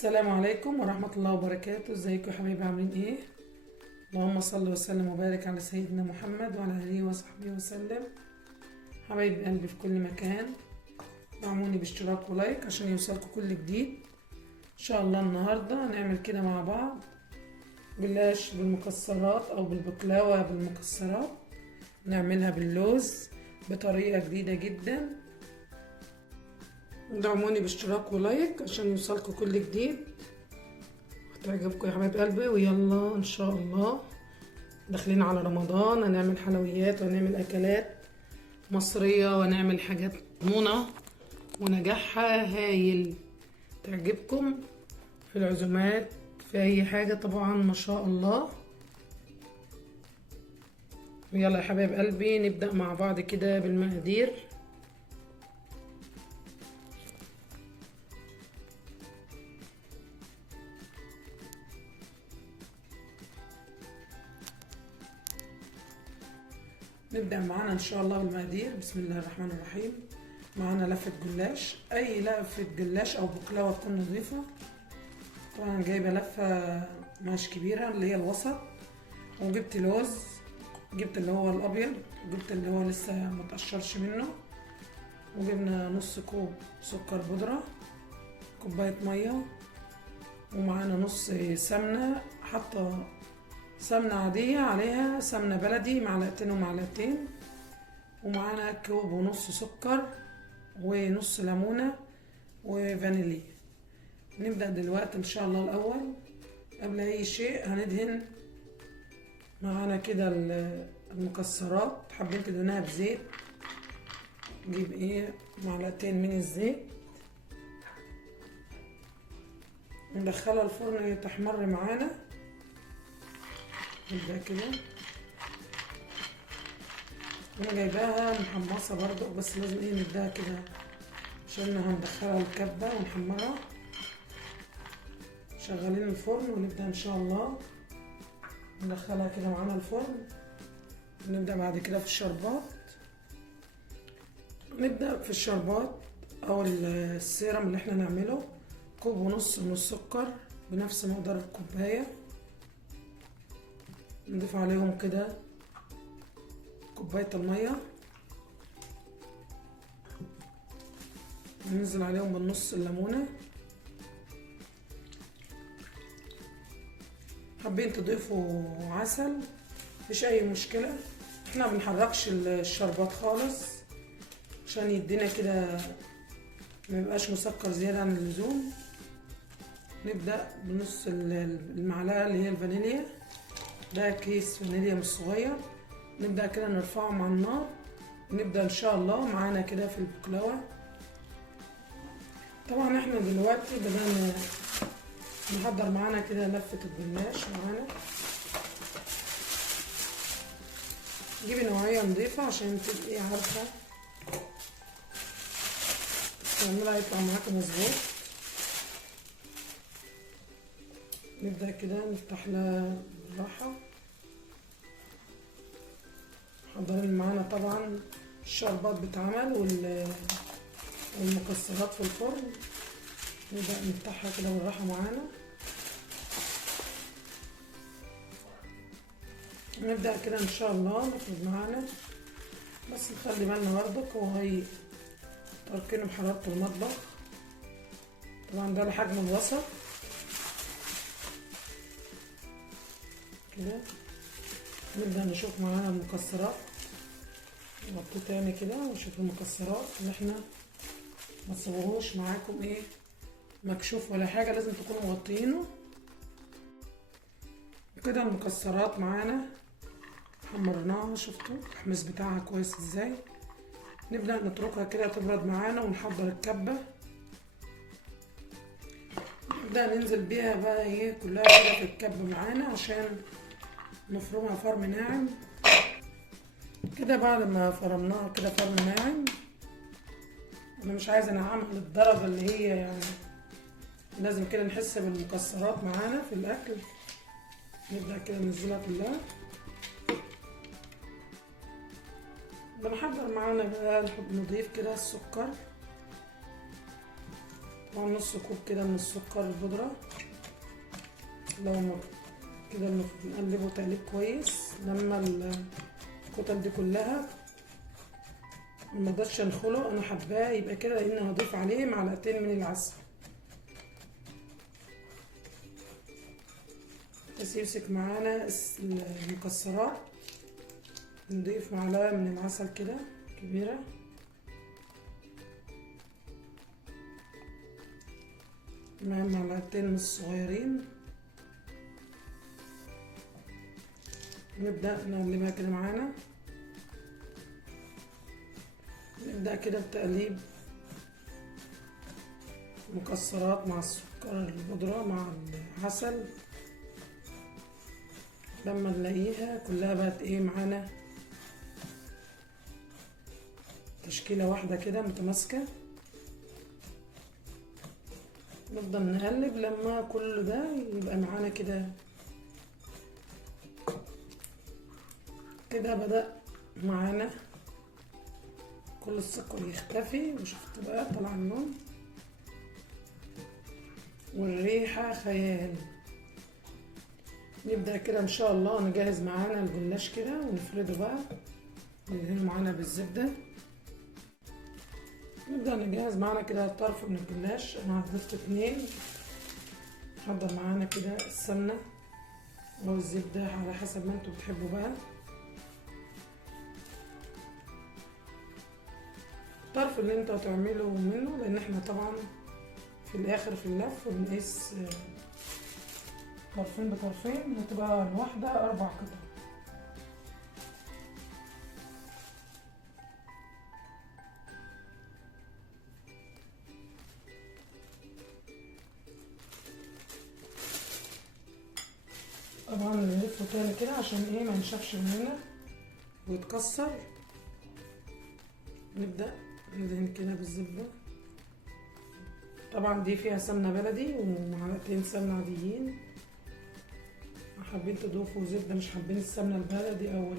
السلام عليكم ورحمة الله وبركاته. ازيكم يا حبايبي، عاملين ايه؟ اللهم صل وسلم وبارك على سيدنا محمد وعلى اله وصحبه وسلم. حبايب قلبي في كل مكان، دعموني باشتراك ولايك عشان يوصلكم كل جديد. ان شاء الله النهاردة هنعمل كده مع بعض جلاش بالمكسرات او بالبقلاوة بالمكسرات. نعملها باللوز بطريقة جديدة جدا. دعموني باشتراك ولايك عشان يوصلكم كل جديد، هتعجبكم يا حبايب قلبي. ويلا ان شاء الله داخلين على رمضان، هنعمل حلويات وهنعمل اكلات مصرية وهنعمل حاجات مضمونة ونجاحها هايل تعجبكم في العزومات في اي حاجة طبعا ما شاء الله. يلا يا حبايب قلبي نبدأ مع بعض كده بالمقادير. نبدأ معانا ان شاء الله بالمقادير. بسم الله الرحمن الرحيم. معانا لفة جلاش، اي لفة جلاش او بقلاوة تكون نظيفة. طبعا جايبة لفة مش كبيرة اللي هي الوسط، وجبت لوز، جبت اللي هو الابيض، وجبت اللي هو لسه متقشرش منه، وجبنا نص كوب سكر بودرة، كوباية مية، ومعانا نص سمنة، حاطة سمنة عادية عليها سمنة بلدي معلقتين ومعلقتين، ومعانا كوب ونص سكر ونص ليمونة وفانيليا. نبدأ دلوقتي ان شاء الله. الاول قبل اي شيء هندهن معانا كده المكسرات. حابين تدهنوها بزيت، نجيب ايه معلقتين من الزيت، ندخلها الفرن تحمر معانا. نبدأ كده، انا جايباها محمصة برضو، بس لازم ايه نديها كده عشان هندخلها الكبة ونحمرها. شغالين الفرن ونبدأ ان شاء الله ندخلها كده معانا الفرن. نبدأ بعد كده في الشربات. نبدأ في الشربات او السيرم اللي احنا نعمله. كوب ونص من السكر بنفس مقدار الكوباية، نضيف عليهم كده كوباية المية، ننزل عليهم بالنص الليمونة. حابين تضيفوا عسل مفيش اي مشكلة، احنا مبنحركش الشربات خالص عشان يدينا كده ميبقاش مسكر زيادة عن اللزوم. نبدأ بنص المعلقة اللي هي الفانيليا، ده كيس فانيليا مش صغير. نبدأ كده نرفعهم على النار، ونبدأ ان شاء الله معانا كده في البقلاوة. طبعا احنا دلوقتي بدأنا نحضر معانا كده لفة الجلاش معانا. جيبي نوعية نضيفة عشان تبقي عارفة تعملها يطلع معاكي مظبوط. نبدأ كده نفتح لها بالراحة. حضرين معانا طبعا الشربات بتعمل والمكسرات في الفرن. نبدأ نفتحها كده بالراحة معانا. نبدأ كده ان شاء الله ناخد معانا، بس نخلي بالنا برضك وهي تركينه بحرارة المطبخ. طبعا ده الحجم الوسط كده. نبدأ نشوف معانا المكسرات، نغطيه تاني كده ونشوف المكسرات اللي احنا ما تسيبوهوش معاكم ايه مكشوف ولا حاجة، لازم تكونوا مغطيينه كده. المكسرات معانا حمرناها، شفتوا التحميص بتاعها كويس ازاي. نبدأ نتركها كده تبرد معانا ونحضر الكبة. نبدأ ننزل بيها بقى ايه كلها كده في الكبة معانا عشان نفرمها فرم ناعم كده. بعد ما فرمناها كده فرم ناعم، انا مش عايزه انعمها للدرجه اللي هي يعني لازم كده نحس بالمكسرات معانا في الاكل. نبدأ كده ننزلها كلها. بنحضر معانا بقى نضيف كده السكر. طبعا نص كوب كده من السكر البودرة. لو كده نقلبه تقليب كويس لما الكتل دي كلها. مقدرش انخله، انا حباه يبقى كده، لان هضيف عليه معلقتين من العسل بس يمسك معانا المكسرات. نضيف معلقة من العسل كده كبيرة، مع معلقتين من الصغيرين. نبدأ نقلبها كده معانا. نبدأ كده بتقليب مكسرات مع السكر البودرة مع العسل لما نلاقيها كلها بقت ايه معانا تشكيلة واحدة كده متماسكة. نفضل نقلب لما كل ده يبقى معانا كده. كده بدأ معانا كل السكر يختفي، وشفت بقى طلع اللون والريحة خيال. نبدأ كده ان شاء الله نجهز معانا الجلاش كده ونفرده بقى، ندهنه معانا بالزبدة. نبدأ نجهز معانا كده طرف من الجلاش. انا ضفت 2. نحضر معانا كده السمنة او الزبدة على حسب ما انتوا بتحبوا بقى. الطرف اللي انتوا هتعملوا منه، لان احنا طبعا في الاخر في اللف بنقيس طرفين بطرفين، بتبقى الواحدة 4 قطع. طبعا نلفه تاني كده عشان ايه ما ينشفش مننا ويتكسر. نبدأ ندهن كده بالزبدة. طبعا دي فيها سمنة بلدي ومعلقتين سمنة عاديين. حابين تضيفوا زبدة، مش حابين السمنة البلدي او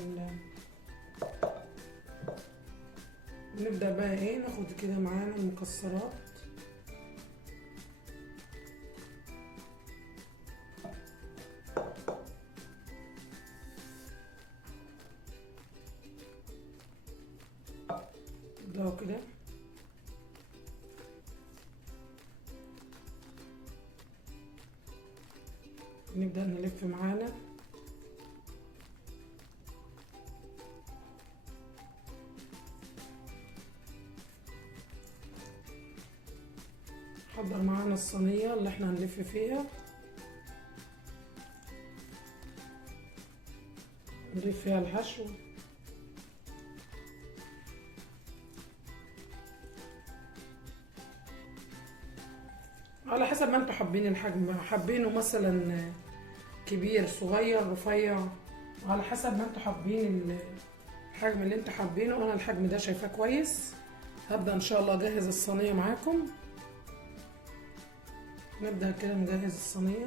نبدأ بقى ايه ناخد كده معانا المكسرات. نبدأ كده نبدأ نلف معانا. نحضر معانا الصينية اللي احنا هنلف فيها، نضيف فيها الحشو. على حسب ما انتوا حابين الحجم، حابينه مثلا كبير صغير رفيع، على حسب ما انتوا حابين الحجم اللي انتوا حابينه. انا الحجم ده شايفاه كويس. هبدأ ان شاء الله اجهز الصينية معاكم. نبدأ كده نجهز الصينية.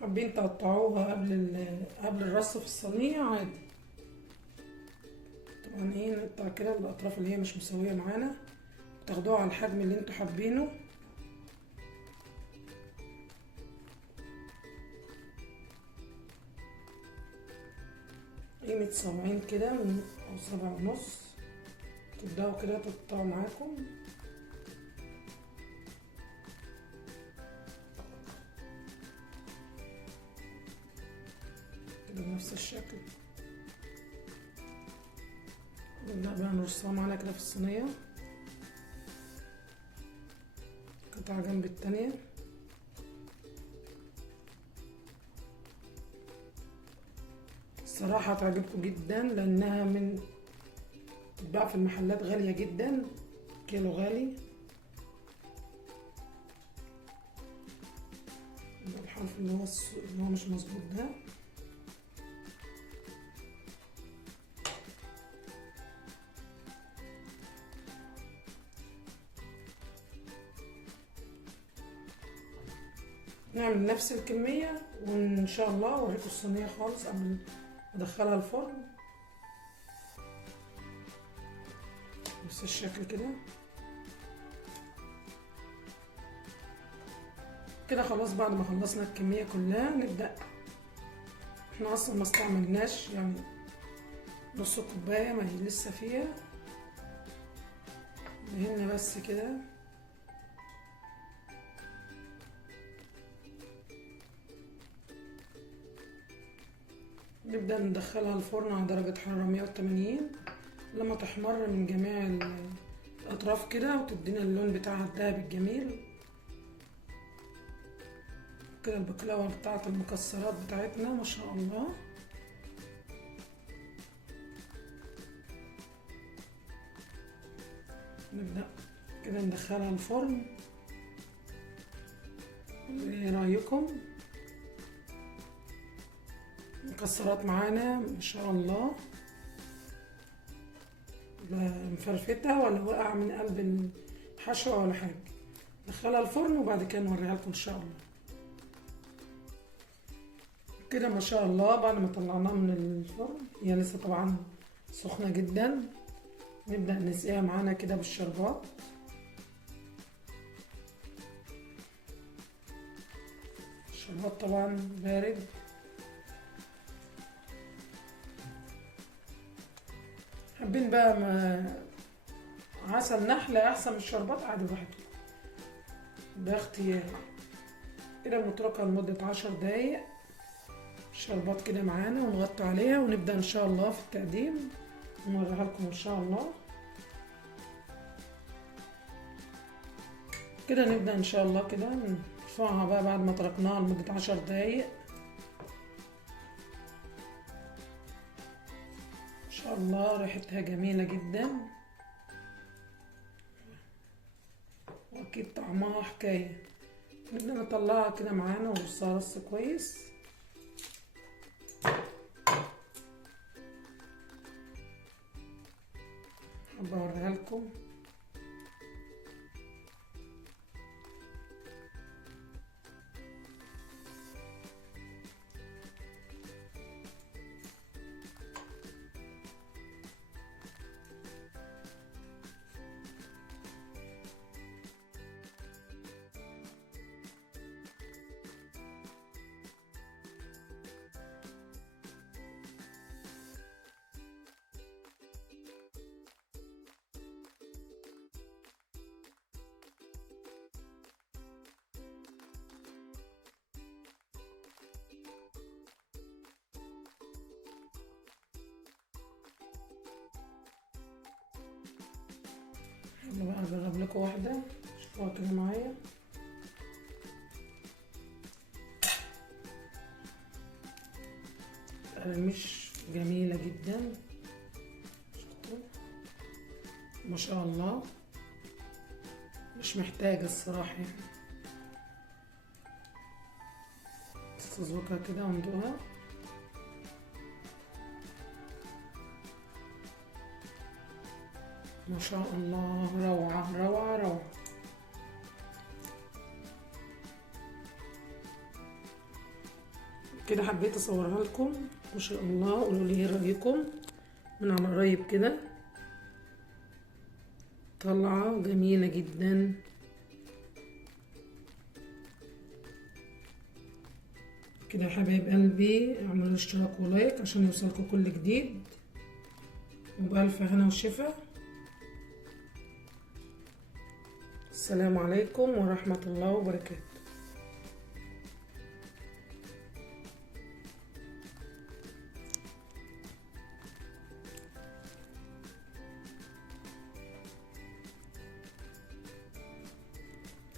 حابين تقطعوها قبل الرص في الصينية عادي. طبعا ايه نقطع كده الاطراف اللي هي مش مسوية معانا، تاخدوها على الحجم اللي انتوا حابينه. قيمة 70 كده او 7.5. تبدأوا كده تقطعوا معاكم. كده بنفس الشكل. نبدأ بقى نرصها معانا كده في الصينية، قطعة جنب التانية. الصراحة هتعجبكم جدا، لأنها بتتباع في المحلات غالية جدا، كيلو غالي. الحرف اللي هو مش مظبوط ده. نعمل نفس الكمية وإن شاء الله أوريكم الصينية خالص قبل ادخلها الفرن نفس الشكل كده. كده خلاص بعد ما خلصنا الكمية كلها نبدأ. احنا اصلا ما استعملناش يعني نص كوباية، ما هي لسه فيها، دهنا بس كده. نبدأ ندخلها الفرن على درجة حرارة 180 لما تحمر من جميع الأطراف كده وتدينا اللون بتاعها الذهبي الجميل كده. البقلاوة بتاعت المكسرات بتاعتنا ما شاء الله. نبدأ كده ندخلها الفرن. ايه رأيكم؟ مكسرات معانا ما شاء الله، لا مفرفتة ولا وقع من قلب الحشوة ولا حاجة. ندخلها الفرن وبعد كده نوريها لكم ان شاء الله. كده ما شاء الله بعد ما طلعناها من الفرن هي لسه طبعا سخنة جدا. نبدأ نسقيها معانا كده بالشربات. الشربات طبعا بارد. حابين بقى عسل نحلة احسن من الشربات عادي براحتكم، ده اختياري. كده بنتركها لمدة 10 دقايق الشربات كده معانا ونغطي عليها ونبدأ ان شاء الله في التقديم ونوريها لكم ان شاء الله. كده نبدأ ان شاء الله كده نرفعها بقى بعد ما تركناها لمدة 10 دقايق ان شاء الله. ريحتها جميلة جدا واكيد طعمها حكاية. نبدأ نطلعها كده معانا ونرصها رص كويس. حابة اوريها لكم. يلا بقى اجرب لكم واحدة شوفوها كده معايا. مش جميلة جدا، شفتوا ما شاء الله، مش محتاجة الصراحة يعني. نستذوقها كده وندوقها. ما شاء الله روعة روعة روعة. كده حبيت اصورها لكم ما شاء الله. قولوا لي ايه رأيكم من على قريب كده. طلعة جميلة جدا. كده يا حبايب قلبي اعملوا اشتراك ولايك عشان يوصلكم كل جديد، وبألف هنا وشفا. السلام عليكم ورحمة الله وبركاته.